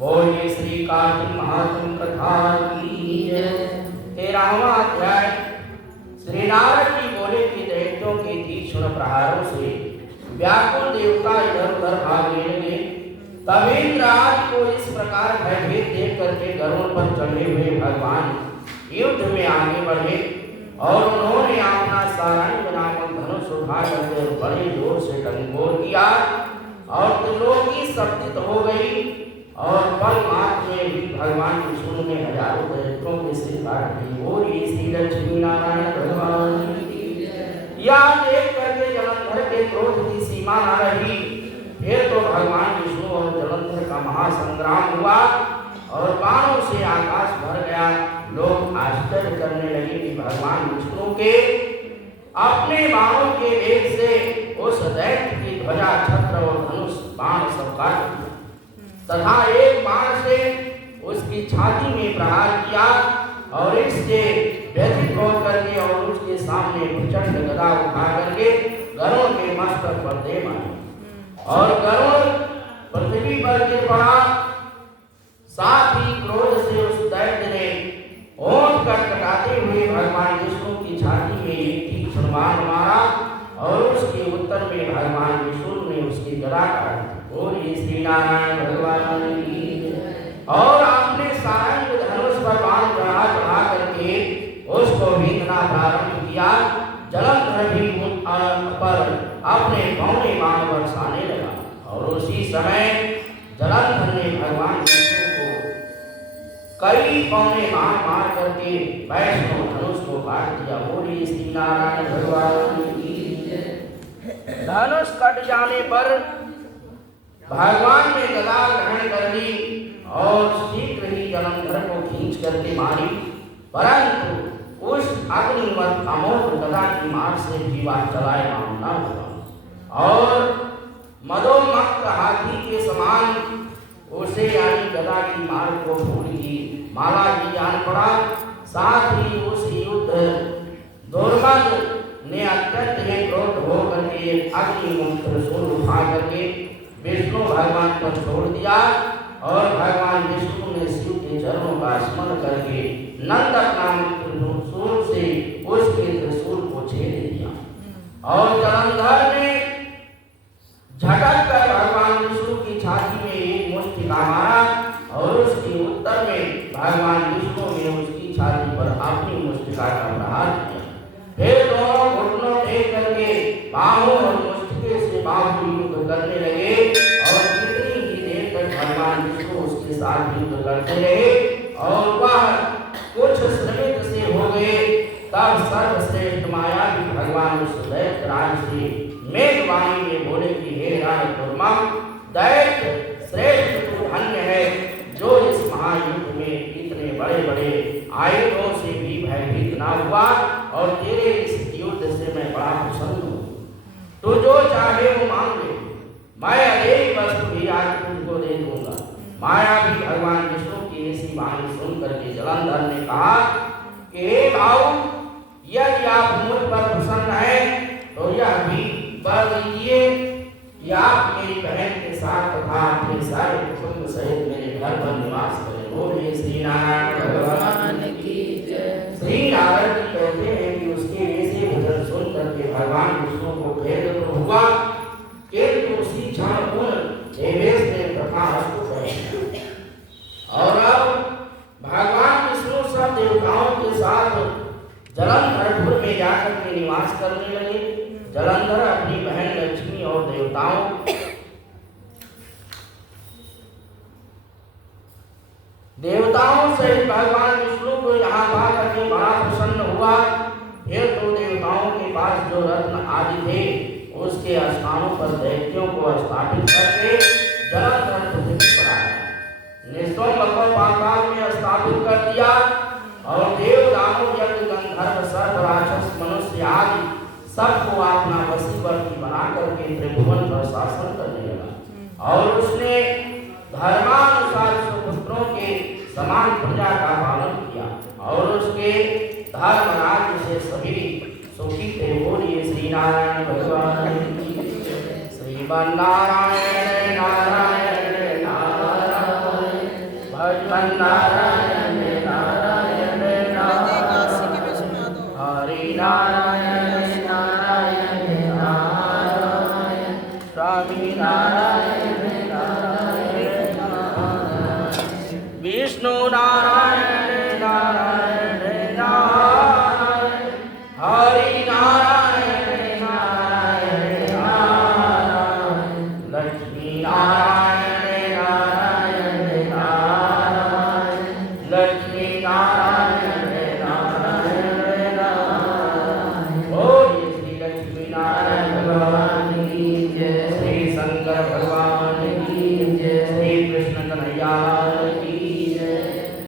बोलिए श्री कार्तिक महात्म कथा की जय। 13वां अध्याय। श्री नारद जी बोले कि दैत्यों के तीक्ष्ण प्रहारों से व्याकुल देवता इधर उधर भागने लगे। तब इंद्र आदि को इस प्रकार भयभीत देख करके गरुड़ पर चढ़े हुए भगवान युद्ध में आगे बढ़े और उन्होंने अपना सारंग नामक धनुष उठा करके बड़े जोर से टंकोर किया और त्रिलोकी शब्दित हो गई और पल मात्र में भी भगवान विष्णु ने हजारों दैत्यों के सिर काट दिए। और ये श्री लक्ष्मी नारायण भगवान यह देख करके जलंधर के क्रोध की सीमा न रही। फिर तो भगवान विष्णु और जलंधर का महासंग्राम हुआ और बाणों से आकाश भर गया। लोग आश्चर्य करने लगे कि भगवान विष्णु के अपने बाणों के वेग से उस दैत्य की ध्वजा छत्र और धनुष बाण सब काट दिया तथा एक बाण से उसकी छाती में प्रहार किया और इससे व्यथित होकर के और उसके सामने प्रचंड गदा उठा करके गरुड़ के मस्तक पर दे मारे और गरुड़ पृथ्वी पर गिर पड़ा। साथ ही क्रोध से उस दैत्य ने ओंठ कटकटाते हुए भगवान विष्णु की छाती में एक तीक्ष्ण बाण मारा और उसके उत्तर में भगवान विष्णु ने उसकी गदा काट दी। बोलिए श्री नारायण भगवान की। और आपने सारंग धनुष पर बाण चढ़ा करके उसको बीतना प्रारंभ किया। जलंधर भी पर अपने पौने बाण बरसाने लगा और उसी समय जलंधर ने भगवान विष्णु को कई पौने बाण मार करके वैष्णव धनुष को काट दिया। बोलिए श्री नारायण भगवान की। धनुष कट जाने पर भगवान ने गदा ग्रहण कर ली और शीघ्र ही जलंधर को खींच करके मारी, परंतु उस अग्निवत अमोघ गदा की मार से जीवा चलायमान न हुआ और मदोन्मत्त हाथी के समान उसे यानी गदा की मार को फूल की माला की जान पड़ा। साथ ही उस युद्ध दुर्मद ने अत्यंत क्रोध होकर के अग्निमुक्त त्रिशूल उठा करके विष्णु भगवान पर छोड़ दिया और भगवान विष्णु ने शिव के चरणों का स्मरण करके नंदक नामक त्रिशूल से उसके त्रिशूल को छेद दिया और जलंधर ने झटक कर भगवान विष्णु की छाती में एक मुष्टिका मारा और उसके उत्तर में भगवान विष्णु ने उसकी छाती पर अपनी मुष्टिका का प्रहार किया। फिर दोनों घुटनों टेक करके बाहों और मुष्टिके से बाहु युद्ध करने लगे और कितनी ही देर तक भगवान विष्णु उसके साथ युद्ध करते रहे और वह कुछ श्रमित से हो गए। तब सर्वश्रेष्ठ मायावी भगवान उस दैत्य राज से मेघवाणी में बोले कि हे राय दुर्मम दैत्य श्रेष्ठ तू धन्य है जो इस महायुद्ध में इतने बड़े बड़े आयुधों से भी भयभीत न हुआ और तेरे इस युद्ध से मैं बड़ा प्रसन्न हूँ। तू जो चाहे वो मांग ले, मैं अनेक वस्तु भी आज तुझको दे दूंगा। मायावी भगवान विष्णु की ऐसी वाणी सुन करके जलंधर ने कहा कि हे भाऊ यदि आप मुझ पर प्रसन्न हैं तो यह भी वर दीजिए कि आप मेरी बहन के साथ तथा अपने सारे कुटुंब सहित मेरे घर पर निवास करें। बोलिए श्री नारायण भगवान की जय। श्री नारायण जी कहते हैं कि उसके ऐसे वचन सुन करके भगवान विष्णु को खेद तो हुआ किंतु उसी क्षण देवेश ने तथास्तु कहा और अब भगवान विष्णु सब देवताओं के साथ जलंधर में जाकर के निवास करने लगे। जलंधर अपनी बहन लक्ष्मी और देवताओं से भगवान विष्णु को यहाँ पाकर के बड़ा प्रसन्न हुआ। फिर तो देवताओं के पास जो रत्न आदि थे उसके स्थानों पर दैत्यों को स्थापित करके जलंधर पृथ्वी पर आया। निस्तोम को पाताल में स्थापित कर दिया और देव दानव यज्ञ गंधर्व सर्प राक्षस मनुष्य आदि सबको अपना वशीवर्ती बना करके त्रिभुवन पर शासन करने लगा और उसने धर्मानुसार सुपुत्रों के समान प्रजा का पालन किया और उसके धर्म राज्य से सभी सुखी थे। बोलिए श्री नारायण भगवान की। श्रीमन नारायण नारायण नारायण स्वामी नारायण नारायण नारायण विष्णु नारायण नारायण नारायण हरि नारायण